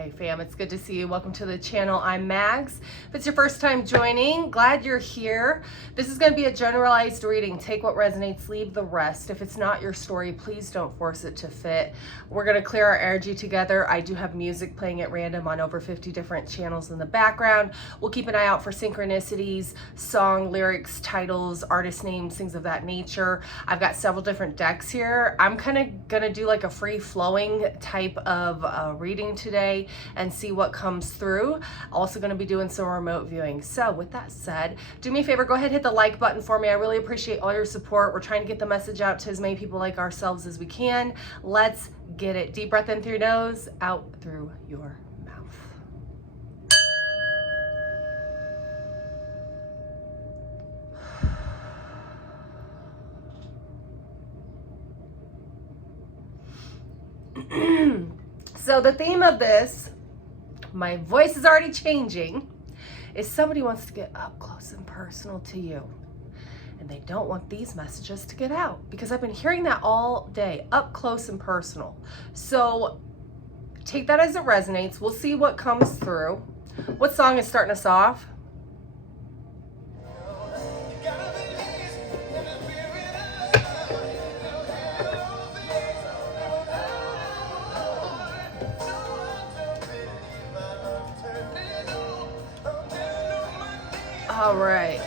Hey fam, it's good to see you. Welcome to the channel. I'm Mags. If it's your first time joining, glad you're here. This is going to be a generalized reading. Take what resonates, leave the rest. If it's not your story, please don't force it to fit. We're going to clear our energy together. I do have music playing at random on over 50 different channels in the background. We'll keep an eye out for synchronicities, song lyrics, titles, artist names, things of that nature. I've got several different decks here. I'm kind of going to do like a free flowing type of reading today and see what comes through. Also going to be doing some remote viewing. So with that said, do me a favor, go ahead and hit the like button for me. I really appreciate all your support. We're trying to get the message out to as many people like ourselves as we can. Let's get it. Deep breath in through your nose, out through your mouth. So the theme of this, my voice is already changing, is somebody wants to get up close and personal to you. And they don't want these messages to get out because I've been hearing that all day, up close and personal. So take that as it resonates. We'll see what comes through. What song is starting us off? All right.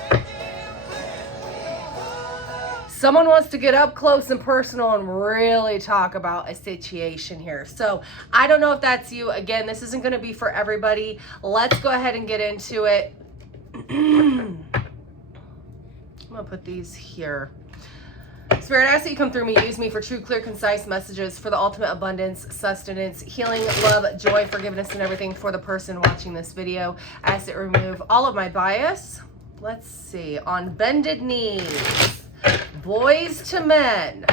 Someone wants to get up close and personal and really talk about a situation here. So I don't know if that's you. Again, this isn't going to be for everybody. Let's go ahead and get into it. I'm going to put these here. Spirit, I ask that you come through me, use me for true, clear, concise messages for the ultimate abundance, sustenance, healing, love, joy, forgiveness, and everything for the person watching this video. I ask that you remove all of my bias. Let's see. On bended knees. Boys to men.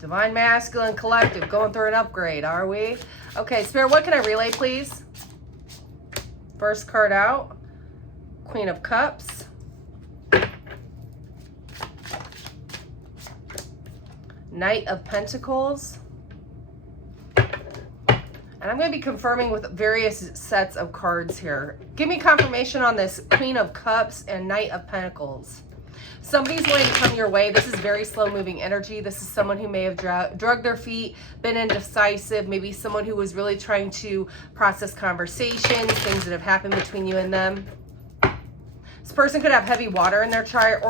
Divine Masculine Collective. Going through an upgrade, are we? Okay, Spirit, what can I relay, please? First card out. Queen of Cups. Knight of Pentacles. And I'm going to be confirming with various sets of cards here. Give me confirmation on this Queen of Cups and Knight of Pentacles. Somebody's going to come your way. This is very slow moving energy. This is someone who may have drugged their feet, been indecisive, maybe someone who was really trying to process conversations, things that have happened between you and them. This person could have heavy water in their chart,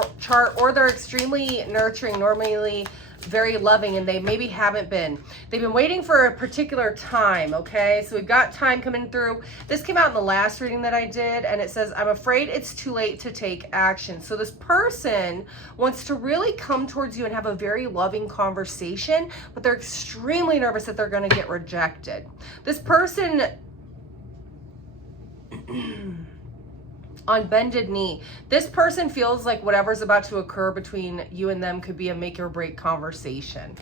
or they're extremely nurturing, normally very loving, and they maybe haven't been. They've been waiting for a particular time, okay? So we've got time coming through. This came out in the last reading that I did, and it says, I'm afraid it's too late to take action. So this person wants to really come towards you and have a very loving conversation, but they're extremely nervous that they're going to get rejected. This person on bended knee, this person feels like whatever's about to occur between you and them could be a make or break conversation.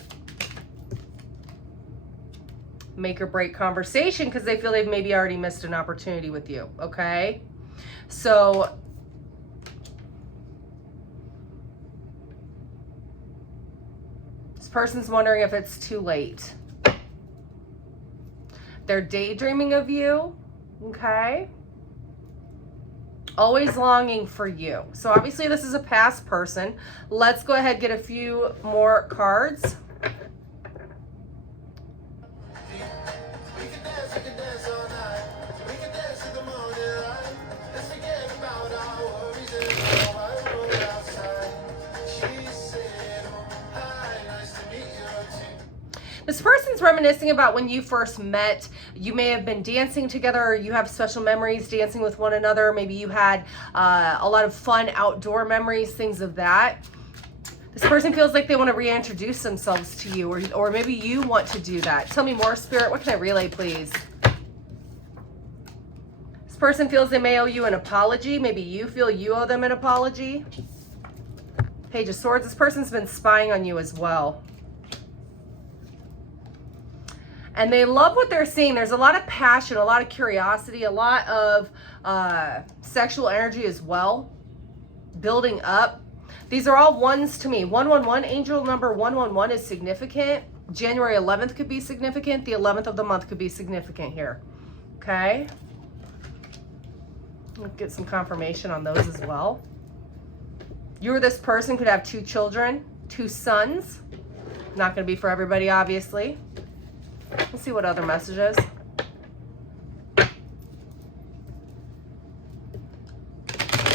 Make or break conversation because they feel they've maybe already missed an opportunity with you, okay? So this person's wondering if it's too late. They're daydreaming of you, okay? Always longing for you. So obviously this is a past person. Let's go ahead and get a few more cards. This person's reminiscing about when you first met. You may have been dancing together, or you have special memories dancing with one another. Maybe you had a lot of fun outdoor memories, things of that. This person feels like they want to reintroduce themselves to you, or maybe you want to do that. Tell me more, Spirit. What can I relay, please? This person feels they may owe you an apology. Maybe you feel you owe them an apology. Page of Swords. This person's been spying on you as well. And they love what they're seeing. There's a lot of passion, a lot of curiosity, a lot of sexual energy as well, building up. These are all ones to me. 111, angel number 111 is significant. January 11th could be significant. The 11th of the month could be significant here. Okay. Let's get some confirmation on those as well. You or this person could have 2 children, 2 sons. Not going to be for everybody, obviously. Let's see what other messages.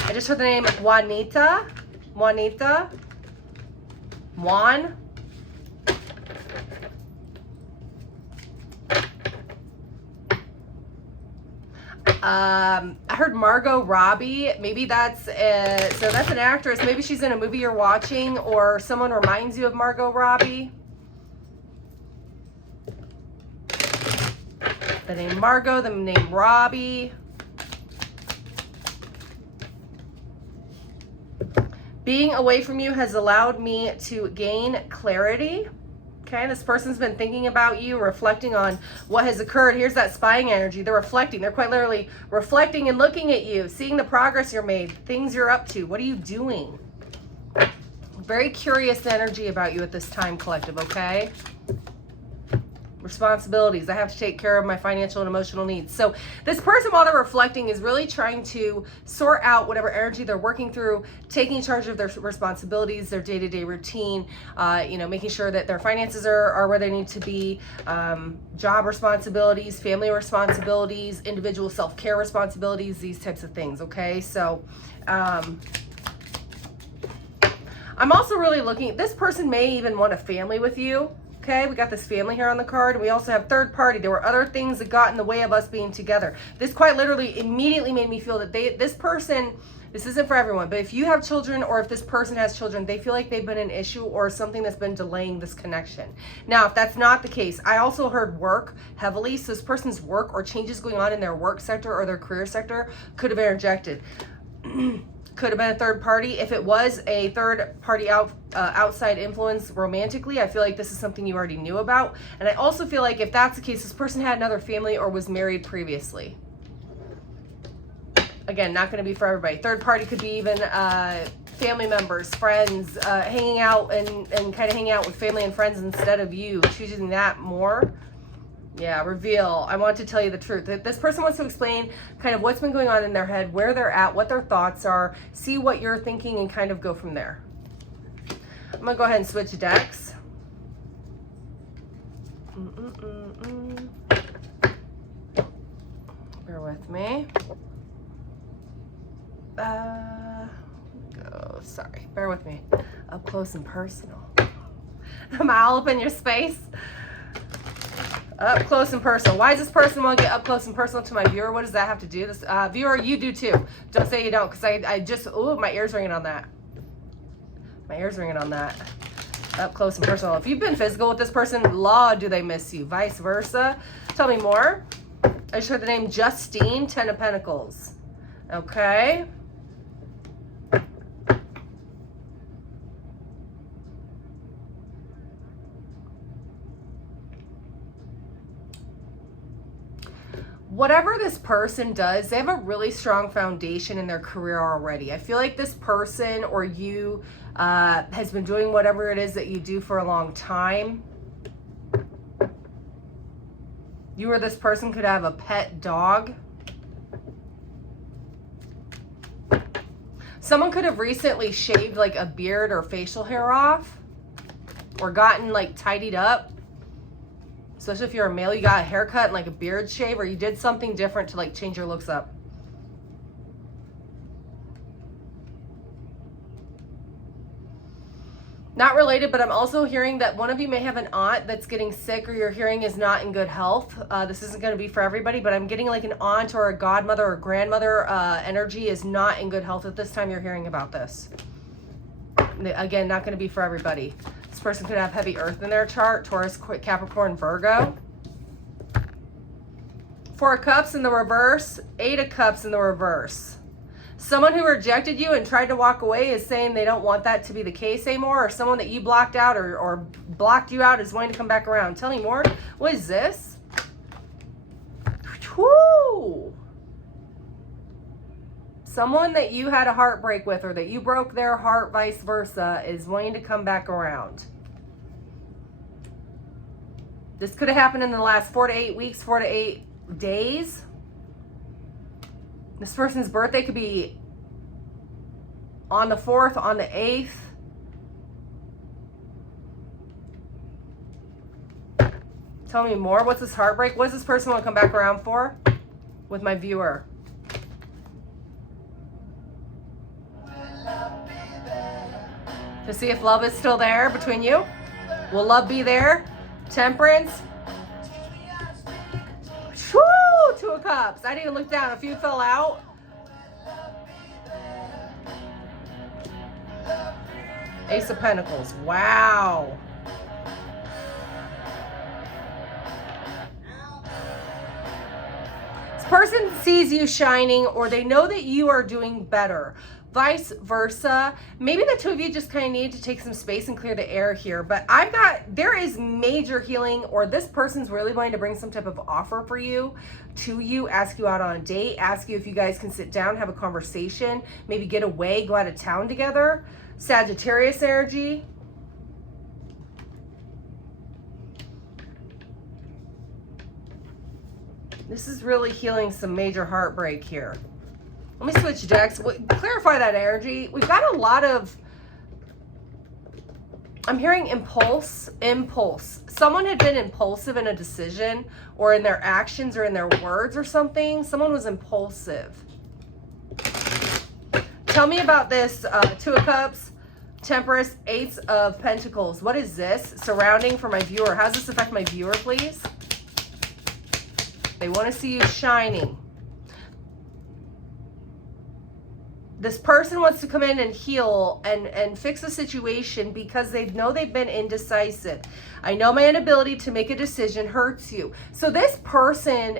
I just heard the name Juanita. Juanita. Juan. I heard Margot Robbie. Maybe that's so that's an actress. Maybe she's in a movie you're watching, or someone reminds you of Margot Robbie. The name Margot, the name Robbie. Being away from you has allowed me to gain clarity. Okay, this person's been thinking about you, reflecting on what has occurred. Here's that spying energy. They're reflecting. They're quite literally reflecting and looking at you, seeing the progress you're made, things you're up to. What are you doing? Very curious energy about you at this time, collective, okay? Responsibilities. I have to take care of my financial and emotional needs. So this person, while they're reflecting, is really trying to sort out whatever energy they're working through, taking charge of their responsibilities, their day-to-day routine, making sure that their finances are where they need to be, job responsibilities, family responsibilities, individual self-care responsibilities, these types of things, okay? So I'm also really looking, this person may even want a family with you. Okay, we got this family here on the card. And we also have third party. There were other things that got in the way of us being together. This quite literally immediately made me feel that this person, this isn't for everyone, but if you have children or if this person has children, they feel like they've been an issue or something that's been delaying this connection. Now, if that's not the case, I also heard work heavily. So this person's work or changes going on in their work sector or their career sector could have interjected. Could have been a third party. If it was a third party outside influence romantically, I feel like this is something you already knew about. And I also feel like if that's the case, this person had another family or was married previously. Again, not going to be for everybody. Third party could be even family members, friends, hanging out and kind of hanging out with family and friends instead of you, choosing that more. Yeah, reveal. I want to tell you the truth. This person wants to explain kind of what's been going on in their head, where they're at, what their thoughts are, see what you're thinking, and kind of go from there. I'm going to go ahead and switch decks. Bear with me. Sorry. Bear with me. Up close and personal. Am I all up in your space? Up close and personal. Why does this person want to get up close and personal to my viewer? What does that have to do? This viewer, you do too. Don't say you don't, because I just, oh, my ear's ringing on that. My ear's ringing on that. Up close and personal. If you've been physical with this person, law, do they miss you? Vice versa. Tell me more. I just heard the name Justine, 10 of Pentacles. Okay. Whatever this person does, they have a really strong foundation in their career already. I feel like this person or you has been doing whatever it is that you do for a long time. You or this person could have a pet dog. Someone could have recently shaved like a beard or facial hair off or gotten like tidied up. Especially if you're a male, you got a haircut and like a beard shave, or you did something different to like change your looks up. Not related, but I'm also hearing that one of you may have an aunt that's getting sick, or your hearing is not in good health. This isn't going to be for everybody, but I'm getting like an aunt or a godmother or grandmother energy is not in good health at this time you're hearing about this. Again, not going to be for everybody. This person could have heavy earth in their chart, Taurus, Capricorn, Virgo. 4 of Cups in the reverse, 8 of Cups in the reverse. Someone who rejected you and tried to walk away is saying they don't want that to be the case anymore, or someone that you blocked out or blocked you out is wanting to come back around. Tell me more. What is this? Woo! Someone that you had a heartbreak with or that you broke their heart, vice versa, is wanting to come back around. This could have happened in the last 4 to 8 weeks, 4 to 8 days. This person's birthday could be on the 4th, on the 8th. Tell me more. What's this heartbreak? What does this person want to come back around for with my viewer? To see if love is still there between you. Will love be there? Temperance. Woo! 2 of Cups. I didn't even look down. A few fell out. Ace of Pentacles. Wow. This person sees you shining, or they know that you are doing better. Vice versa. Maybe the 2 of you just kind of need to take some space and clear the air here. But there is major healing, or this person's really wanting to bring some type of offer for you, to you, ask you out on a date, ask you if you guys can sit down, have a conversation, maybe get away, go out of town together. Sagittarius energy. This is really healing some major heartbreak here. Let me switch decks. Clarify that energy. We've got a lot of, I'm hearing impulse. Someone had been impulsive in a decision, or in their actions, or in their words, or something. Someone was impulsive. Tell me about this 2 of Cups, Temperance, 8 of Pentacles. What is this? Surrounding for my viewer. How does this affect my viewer, please? They want to see you shining. This person wants to come in and heal and fix the situation because they know they've been indecisive. I know my inability to make a decision hurts you. So this person,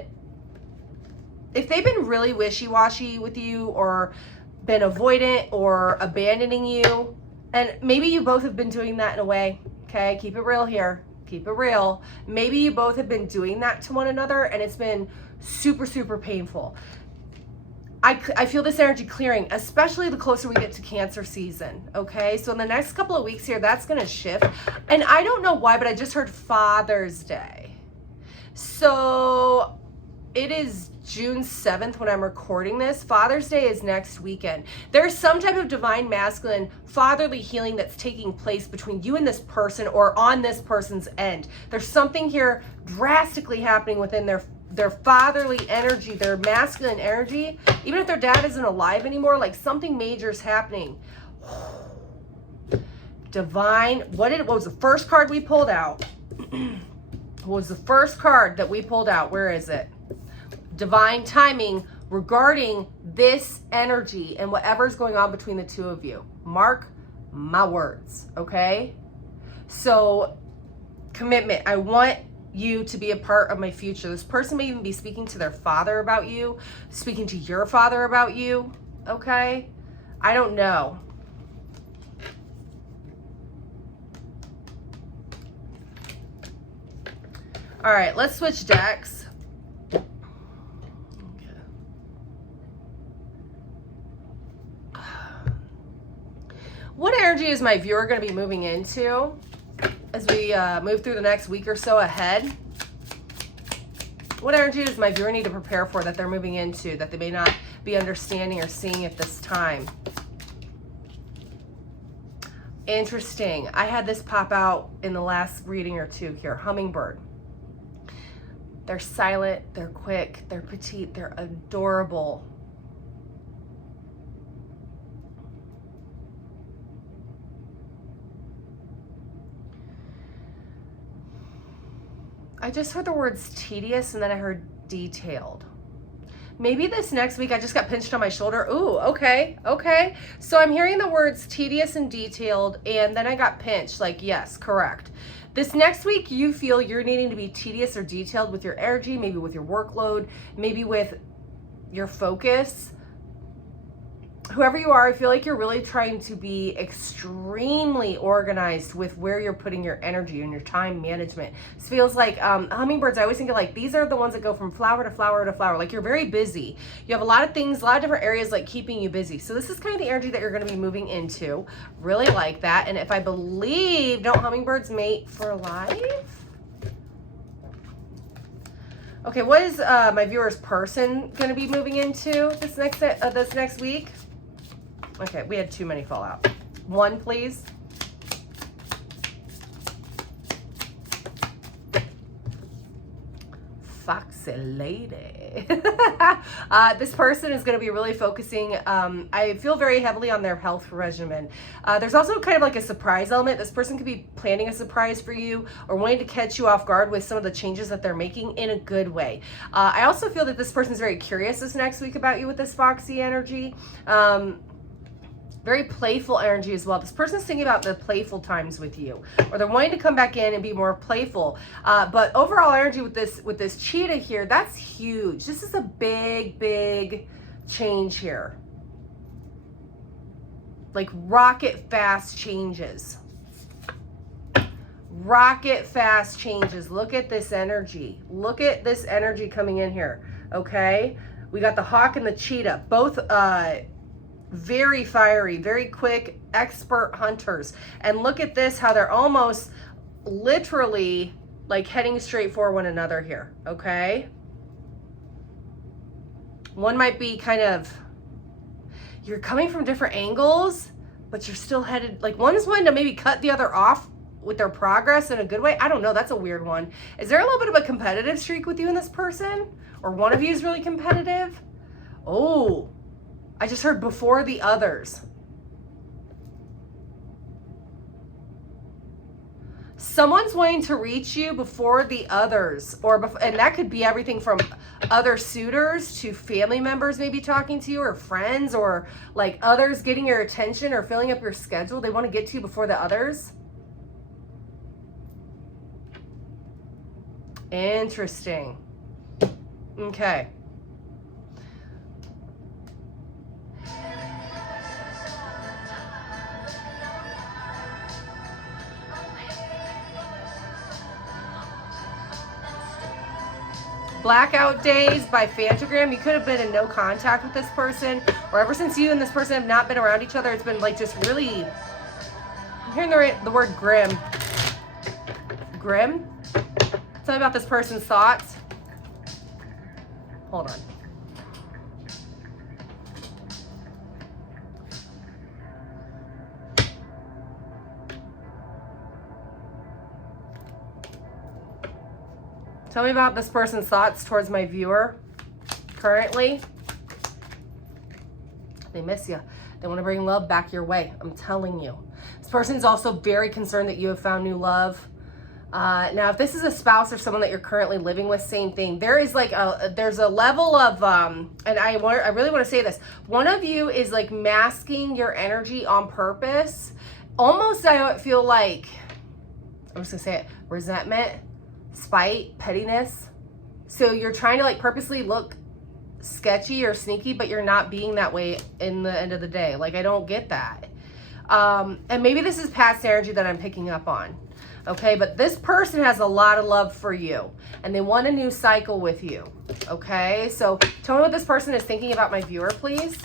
if they've been really wishy-washy with you, or been avoidant, or abandoning you, and maybe you both have been doing that in a way, okay? Keep it real here. Keep it real. Maybe you both have been doing that to one another, and it's been super, super painful. I feel this energy clearing, especially the closer we get to Cancer season, okay? So in the next couple of weeks here, that's going to shift. And I don't know why, but I just heard Father's Day. So it is June 7th when I'm recording this. Father's Day is next weekend. There's some type of divine masculine fatherly healing that's taking place between you and this person, or on this person's end. There's something here drastically happening within their fatherly energy, their masculine energy. Even if their dad isn't alive anymore, like something major is happening. Divine. What was the first card we pulled out? What was the first card that we pulled out? Where is it? Divine timing regarding this energy and whatever's going on between the 2 of you. Mark my words, okay? So, commitment. I want you to be a part of my future. This person may even be speaking to their father about you, speaking to your father about you, okay? I don't know. All right, let's switch decks. Okay. What energy is my viewer going to be moving into as we move through the next week or so ahead? What energy does my viewer need to prepare for that they're moving into, that they may not be understanding or seeing at this time? Interesting. I had this pop out in the last reading or two here. Hummingbird. They're silent, they're quick, they're petite, they're adorable. I just heard the words tedious, and then I heard detailed. Maybe this next week, I just got pinched on my shoulder. Ooh, okay. So I'm hearing the words tedious and detailed, and then I got pinched. Like, yes, correct. This next week, you feel you're needing to be tedious or detailed with your energy, maybe with your workload, maybe with your focus. Whoever you are, I feel like you're really trying to be extremely organized with where you're putting your energy and your time management. This feels like hummingbirds, I always think of like, these are the ones that go from flower to flower to flower. Like, you're very busy. You have a lot of things, a lot of different areas like keeping you busy. So this is kind of the energy that you're going to be moving into. Really like that. And if I believe, don't hummingbirds mate for life? Okay, what is my viewer's person going to be moving into this next week? Okay, we had too many fall out. One, please. Foxy lady. This person is going to be really focusing, I feel very heavily on their health regimen. There's also kind of like a surprise element. This person could be planning a surprise for you or wanting to catch you off guard with some of the changes that they're making in a good way. I also feel that this person is very curious this next week about you with this foxy energy. Very playful energy as well. This person's thinking about the playful times with you, or they're wanting to come back in and be more playful. But overall energy with this cheetah here, that's huge. This is a big, big change here. Like rocket fast changes. Rocket fast changes. Look at this energy. Look at this energy coming in here. Okay. We got the hawk and the cheetah, both, very fiery, very quick, expert hunters. And look at this, how they're almost literally like heading straight for one another here, okay? One might be kind of, you're coming from different angles, but you're still headed, like one is wanting to maybe cut the other off with their progress in a good way. I don't know, that's a weird one. Is there a little bit of a competitive streak with you and this person? Or one of you is really competitive? Oh, I just heard before the others. Someone's wanting to reach you before the others, and that could be everything from other suitors to family members maybe talking to you, or friends, or like others getting your attention or filling up your schedule. They want to get to you before the others. Interesting. Okay. Blackout Days by Fantagram. You could have been in no contact with this person, or ever since you and this person have not been around each other, it's been like just really, I'm hearing the word grim. Grim? Tell me about this person's thoughts. Hold on. Tell me about this person's thoughts towards my viewer currently. They miss you. They want to bring love back your way. I'm telling you. This person is also very concerned that you have found new love. Now, if this is a spouse or someone that you're currently living with, same thing. There is like there's a level of, and I really want to say this. One of you is like masking your energy on purpose. Almost, I feel like, I'm just gonna say it, resentment, spite, pettiness. So you're trying to like purposely look sketchy or sneaky, but you're not being that way in the end of the day. Like, I don't get that. And maybe this is past energy that I'm picking up on. Okay, but this person has a lot of love for you and they want a new cycle with you. Okay, so tell me what this person is thinking about my viewer, please.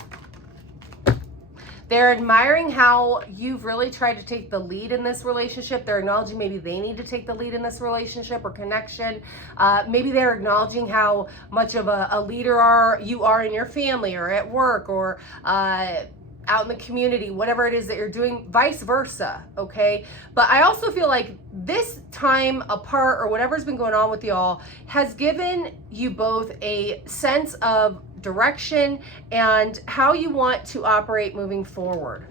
They're admiring how you've really tried to take the lead in this relationship. They're acknowledging maybe they need to take the lead in this relationship or connection. Maybe they're acknowledging how much of a leader you are in your family or at work or out in the community, whatever it is that you're doing, vice versa, okay? But I also feel like this time apart or whatever's been going on with y'all has given you both a sense of direction and how you want to operate moving forward.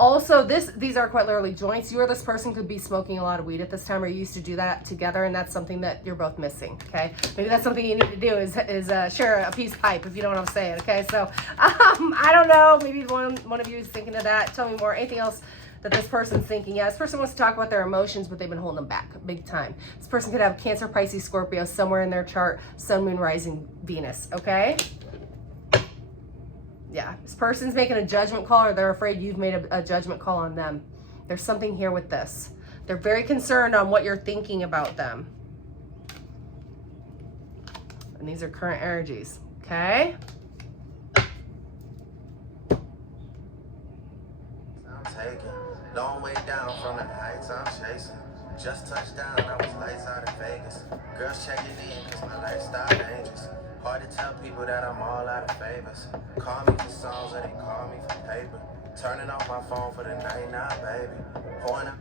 Also, these are quite literally joints. You or this person could be smoking a lot of weed at this time, or you used to do that together, and that's something that you're both missing, okay? Maybe that's something you need to do is share a peace pipe, if you know what I'm saying, okay? So, I don't know. Maybe one of you is thinking of that. Tell me more. Anything else that this person's thinking? Yeah, this person wants to talk about their emotions, but they've been holding them back big time. This person could have Cancer, Pisces, Scorpio somewhere in their chart, Sun, Moon, Rising, Venus, okay? Yeah, this person's making a judgment call, or they're afraid you've made a judgment call on them. There's something here with this. They're very concerned on what you're thinking about them. And these are current energies, okay? I'm taking long way down from the heights I'm chasing. Just touched down, I was lights out of Vegas. Girls checking in cause my lifestyle dangerous. Hard to tell people that I'm all out of favors. Call me for songs or they call me for paper. Turning off my phone for the night now, baby. Pouring up.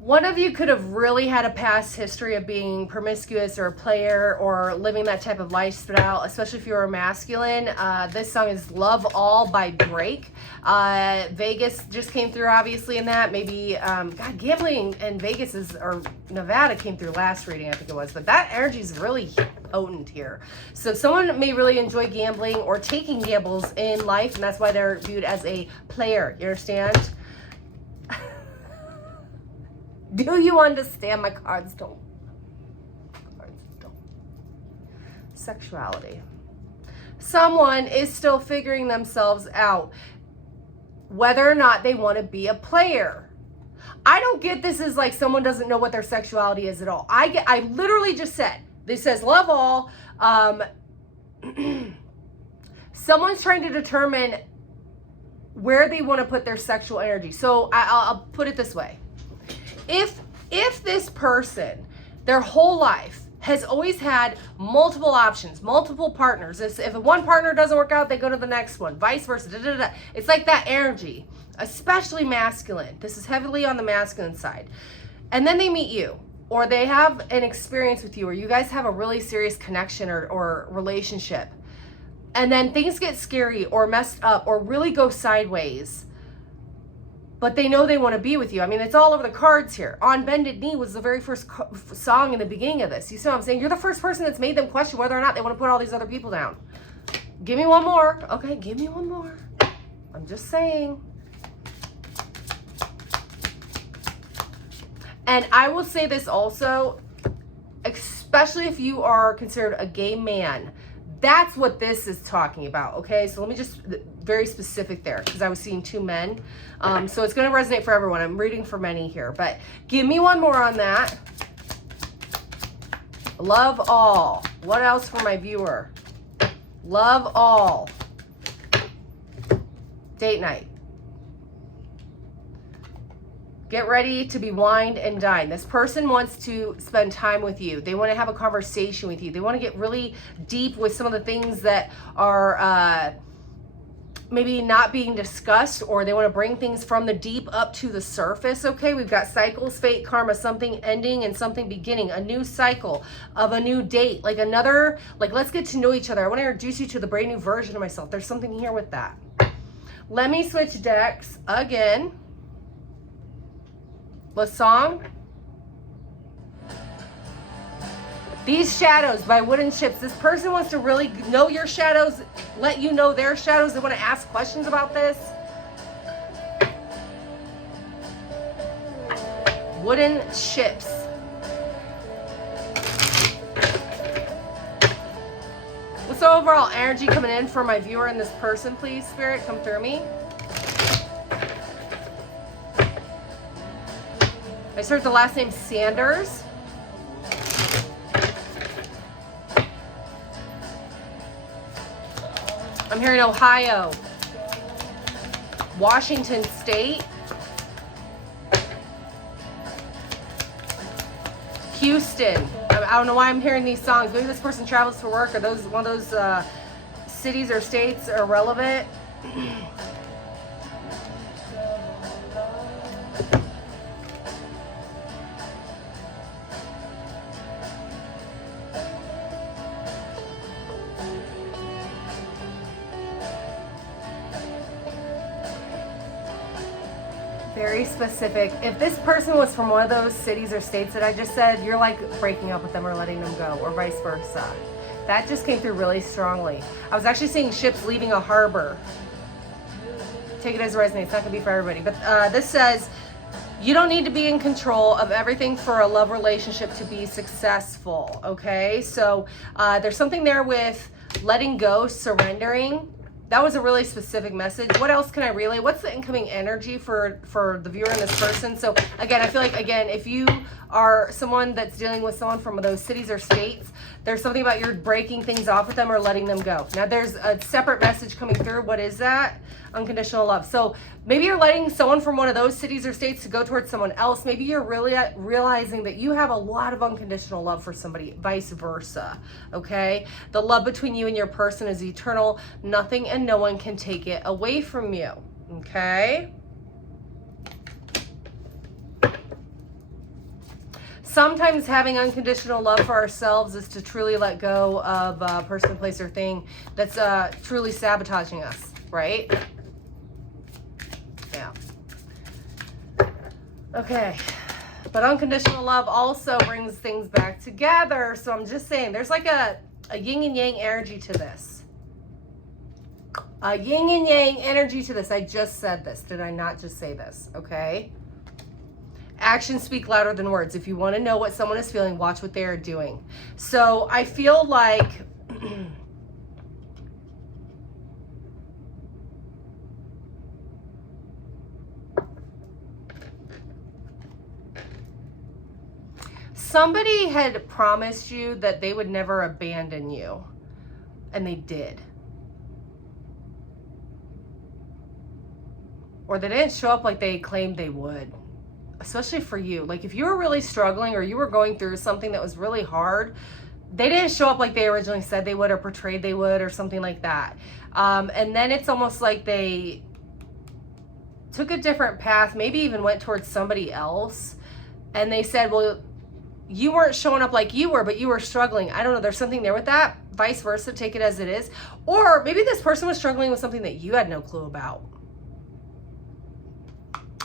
One of you could have really had a past history of being promiscuous or a player or living that type of lifestyle, especially if you're masculine. This song is Love All by Drake. Vegas just came through, obviously, in that. Maybe, God, gambling in Vegas or Nevada came through last reading, I think it was. But that energy is really potent here. So someone may really enjoy gambling or taking gambles in life, and that's why they're viewed as a player. You understand? Do you understand? My cards don't. Sexuality. Someone is still figuring themselves out whether or not they want to be a player. I don't get this as like someone doesn't know what their sexuality is at all. I literally just said, this says love all. Someone's trying to determine where they want to put their sexual energy. So I'll put it this way. If this person, their whole life, has always had multiple options, multiple partners. If one partner doesn't work out, they go to the next one, vice versa. Da, da, da. It's like that energy, especially masculine. This is heavily on the masculine side. And then they meet you, or they have an experience with you, or you guys have a really serious connection or relationship. And then things get scary or messed up or really go sideways. But they know they want to be with you. I mean, it's all over the cards here. On Bended Knee was the very first song in the beginning of this. You see what I'm saying? You're the first person that's made them question whether or not they want to put all these other people down. Give me one more. Okay, give me one more. I'm just saying. And I will say this also, especially if you are considered a gay man. That's what this is talking about, okay? So let me just, very specific there, because I was seeing two men. So it's going to resonate for everyone. I'm reading for many here, but give me one more on that. Love all. What else for my viewer? Love all. Date night. Get ready to be wined and dined. This person wants to spend time with you. They want to have a conversation with you. They want to get really deep with some of the things that are maybe not being discussed, or they want to bring things from the deep up to the surface. Okay, we've got cycles, fate, karma, something ending and something beginning, a new cycle of a new date, like another, like let's get to know each other. I want to introduce you to the brand new version of myself. There's something here with that. Let me switch decks again. The song, These Shadows by Wooden Ships. This person wants to really know your shadows, let you know their shadows. They want to ask questions about this. Wooden Ships. What's the overall energy coming in for my viewer and this person, please, Spirit? Come through me. I just heard the last name Sanders. I'm hearing Ohio, Washington State, Houston. I don't know why I'm hearing these songs. Maybe this person travels for work, or those one of those cities or states are relevant. Very specific. If this person was from one of those cities or states that I just said, you're like breaking up with them or letting them go, or vice versa. That just came through really strongly. I was actually seeing ships leaving a harbor. Take it as a resonates. It's not going to be for everybody. But this says, you don't need to be in control of everything for a love relationship to be successful. Okay? So there's something there with letting go, surrendering. That was a really specific message. What else can I relay? What's the incoming energy for the viewer and this person? So again, I feel like, again, if you are someone that's dealing with someone from those cities or states, there's something about you're breaking things off with them or letting them go. Now there's a separate message coming through. What is that? Unconditional love. So maybe you're letting someone from one of those cities or states to go towards someone else. Maybe you're really realizing that you have a lot of unconditional love for somebody, vice versa. Okay? The love between you and your person is eternal. Nothing and no one can take it away from you. Okay? Sometimes having unconditional love for ourselves is to truly let go of a person, place, or thing that's truly sabotaging us, right? Yeah. Okay. But unconditional love also brings things back together. So I'm just saying, there's like a yin and yang energy to this. A yin and yang energy to this. I just said this. Did I not just say this? Okay. Actions speak louder than words. If you want to know what someone is feeling, watch what they are doing. So I feel like somebody had promised you that they would never abandon you, and they did. Or they didn't show up like they claimed they would. Especially for you. Like if you were really struggling or you were going through something that was really hard, they didn't show up like they originally said they would or portrayed they would or something like that. And then it's almost like they took a different path, maybe even went towards somebody else. And they said, well, you weren't showing up like you were, but you were struggling. I don't know. There's something there with that. Vice versa. Take it as it is. Or maybe this person was struggling with something that you had no clue about.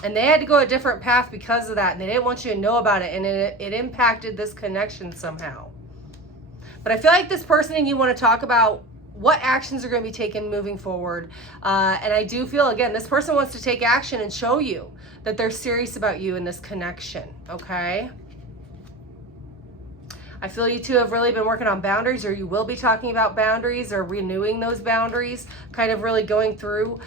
And they had to go a different path because of that. And they didn't want you to know about it. And it impacted this connection somehow. But I feel like this person and you want to talk about what actions are going to be taken moving forward. And I do feel, again, this person wants to take action and show you that they're serious about you in this connection. Okay? I feel you two have really been working on boundaries, or you will be talking about boundaries or renewing those boundaries, kind of really going through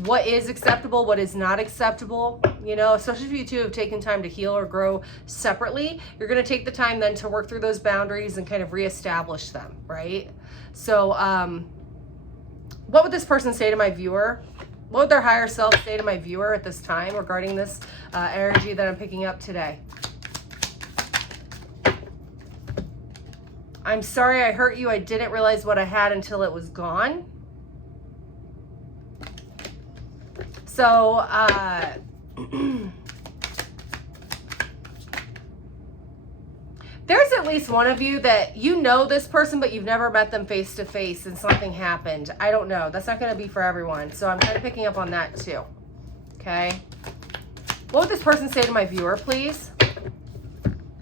what is acceptable, what is not acceptable, you know, especially if you two have taken time to heal or grow separately. You're going to take the time then to work through those boundaries and kind of reestablish them, right? So what would this person say to my viewer? What would their higher self say to my viewer at this time regarding this energy that I'm picking up today? I'm sorry I hurt you. I didn't realize what I had until it was gone. So, there's at least one of you that you know this person, but you've never met them face to face and something happened. I don't know. That's not going to be for everyone. So I'm kind of picking up on that too. Okay. What would this person say to my viewer, please?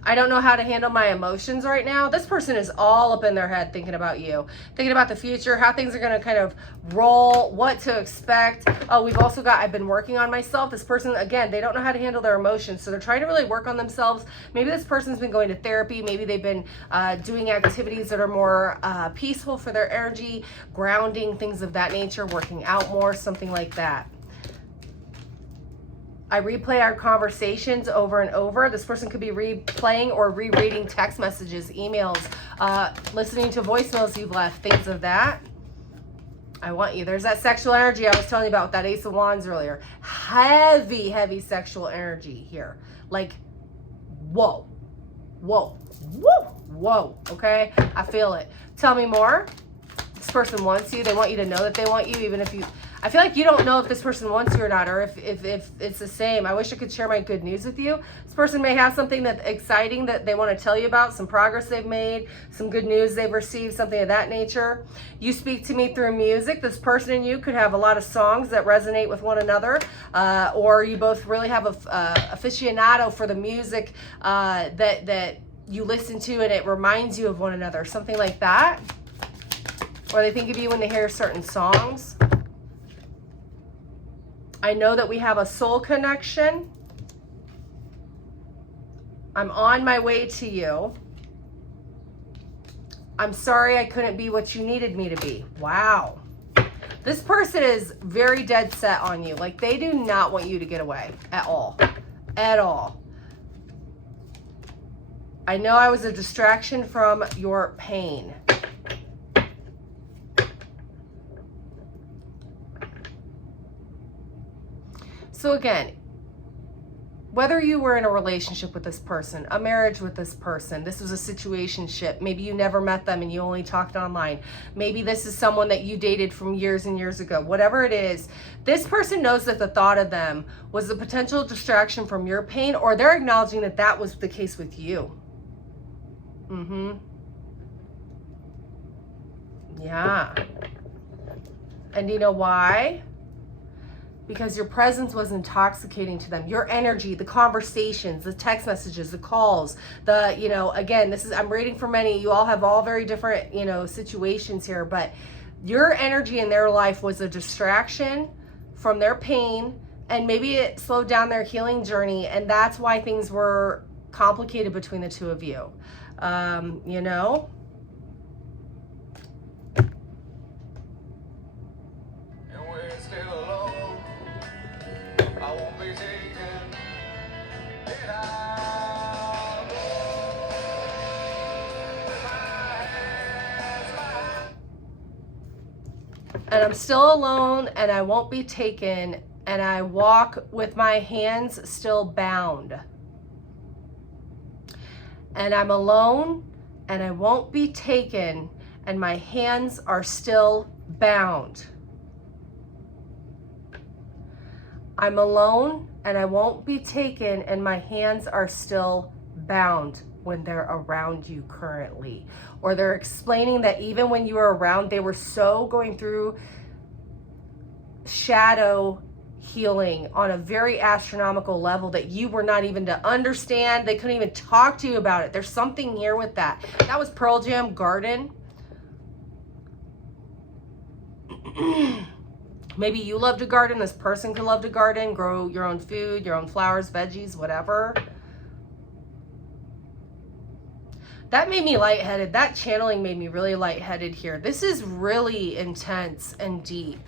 I don't know how to handle my emotions right now. This person is all up in their head thinking about you, thinking about the future, how things are going to kind of roll, what to expect. Oh, we've also got, I've been working on myself. This person, again, they don't know how to handle their emotions. So they're trying to really work on themselves. Maybe this person's been going to therapy. Maybe they've been doing activities that are more peaceful for their energy, grounding, things of that nature, working out more, something like that. I replay our conversations over and over. This person could be replaying or rereading text messages, emails, listening to voicemails you've left, things of that. I want you. There's that sexual energy I was telling you about with that Ace of Wands earlier. Heavy, heavy sexual energy here. Like, whoa, whoa, whoa, whoa, okay? I feel it. Tell me more. This person wants you. They want you to know that they want you, even if you... I feel like you don't know if this person wants you or not, or if it's the same. I wish I could share my good news with you. This person may have something that's exciting that they want to tell you about, some progress they've made, some good news they've received, something of that nature. You speak to me through music. This person and you could have a lot of songs that resonate with one another, or you both really have a aficionado for the music that you listen to and it reminds you of one another, something like that. Or they think of you when they hear certain songs. I know that we have a soul connection. I'm on my way to you. I'm sorry I couldn't be what you needed me to be. Wow. This person is very dead set on you. Like, they do not want you to get away at all. At all. I know I was a distraction from your pain. So again, whether you were in a relationship with this person, a marriage with this person, this was a situationship, maybe you never met them and you only talked online, maybe this is someone that you dated from years and years ago, whatever it is, this person knows that the thought of them was a potential distraction from your pain, or they're acknowledging that that was the case with you. Yeah. And you know why? Because your presence was intoxicating to them. Your energy, the conversations, the text messages, the calls, the, you know, again, this is, I'm reading for many. You all have all very different, you know, situations here, but your energy in their life was a distraction from their pain, and maybe it slowed down their healing journey, and that's why things were complicated between the two of you. You know? And I'm still alone, and I won't be taken, and I walk with my hands still bound. And I'm alone, and I won't be taken, and my hands are still bound. I'm alone, and I won't be taken, and my hands are still bound when they're around you currently. Or they're explaining that even when you were around, they were so going through shadow healing on a very astronomical level that you were not even to understand. They couldn't even talk to you about it. There's something here with that. That was Pearl Jam Garden. Maybe you love to garden. This person could love to garden, grow your own food, your own flowers, veggies, whatever. That made me lightheaded. That channeling made me really lightheaded here. This is really intense and deep.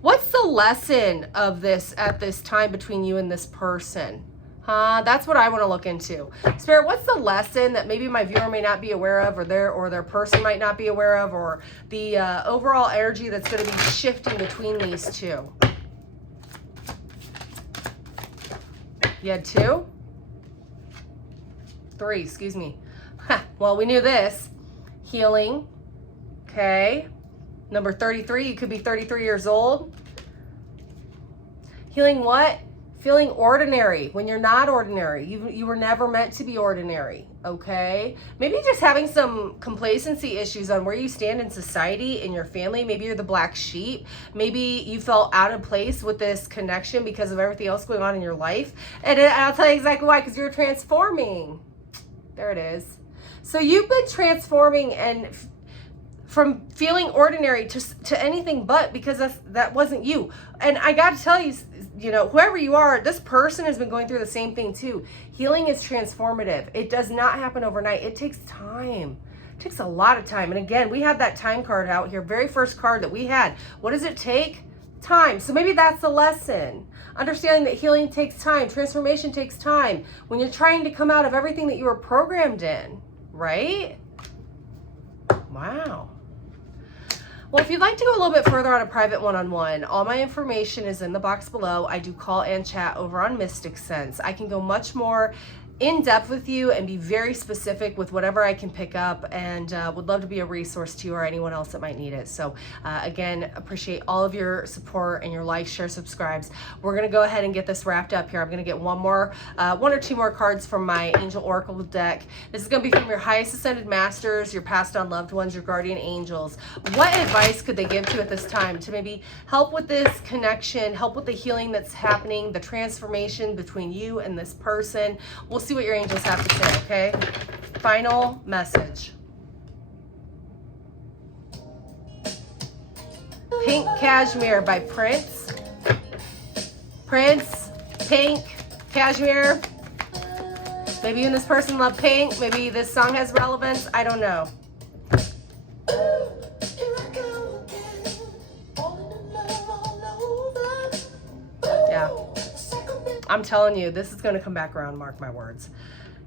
What's the lesson of this at this time between you and this person? That's what I want to look into. Spirit, what's the lesson that maybe my viewer may not be aware of, or their person might not be aware of, or the overall energy that's going to be shifting between these two? You had 2? 3, excuse me. Well, we knew this. Healing. Okay. Number 33, you could be 33 years old. Healing what? Feeling ordinary when you're not ordinary. You were never meant to be ordinary, okay? Maybe just having some complacency issues on where you stand in society, in your family. Maybe you're the black sheep. Maybe you felt out of place with this connection because of everything else going on in your life. And I'll tell you exactly why, because you're transforming. There it is. So you've been transforming and from feeling ordinary to anything but, because that wasn't you. And I got to tell you, you know, whoever you are, this person has been going through the same thing too. Healing is transformative. It does not happen overnight. It takes time. It takes a lot of time. And again, we had that time card out here, very first card that we had. What does it take? Time. So maybe that's the lesson. Understanding that healing takes time. Transformation takes time. When you're trying to come out of everything that you were programmed in, right? Wow. Well, if you'd like to go a little bit further on a private one-on-one, all my information is in the box below. I do call and chat over on Mystic Sense. I can go much more in depth with you and be very specific with whatever I can pick up, and would love to be a resource to you or anyone else that might need it. So again, appreciate all of your support and your likes, share, subscribes. We're going to go ahead and get this wrapped up here. I'm going to get one or two more cards from my Angel Oracle deck. This is going to be from your highest ascended masters, your passed on loved ones, your guardian angels. What advice could they give to you at this time to maybe help with this connection, help with the healing that's happening, the transformation between you and this person? We'll see what your angels have to say, okay? Final message. Pink Cashmere by Prince. Prince, Pink, Cashmere. Maybe you and this person love pink. Maybe this song has relevance. I don't know. I'm telling you, this is going to come back around, mark my words.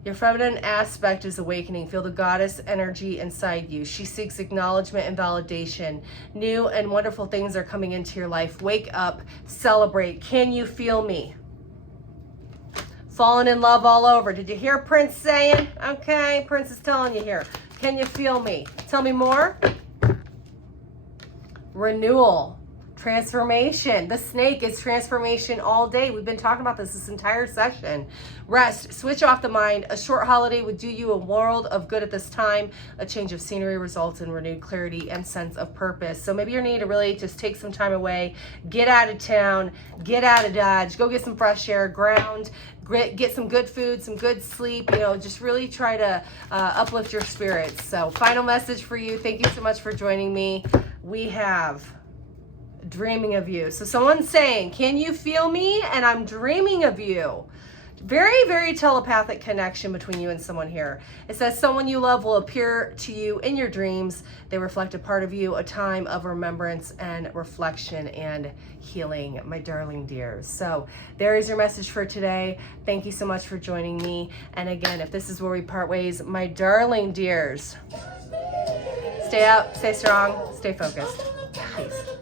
Your feminine aspect is awakening. Feel the goddess energy inside you. She seeks acknowledgement and validation. New and wonderful things are coming into your life. Wake up, celebrate. Can you feel me? Falling in love all over. Did you hear Prince saying? Okay, Prince is telling you here. Can you feel me? Tell me more. Renewal. Transformation. The snake is transformation all day. We've been talking about this entire session. Rest. Switch off the mind. A short holiday would do you a world of good at this time. A change of scenery results in renewed clarity and sense of purpose. So maybe you need to really just take some time away. Get out of town. Get out of Dodge. Go get some fresh air. Ground. Get some good food, some good sleep. You know, just really try to uplift your spirits. So final message for you. Thank you so much for joining me. We have dreaming of you. So someone's saying, can you feel me? And I'm dreaming of you. Very, very telepathic connection between you and someone here. It says someone you love will appear to you in your dreams. They reflect a part of you, a time of remembrance and reflection and healing, my darling dears. So there is your message for today. Thank you so much for joining me. And again, if this is where we part ways, my darling dears, stay up, stay strong, stay focused. Peace.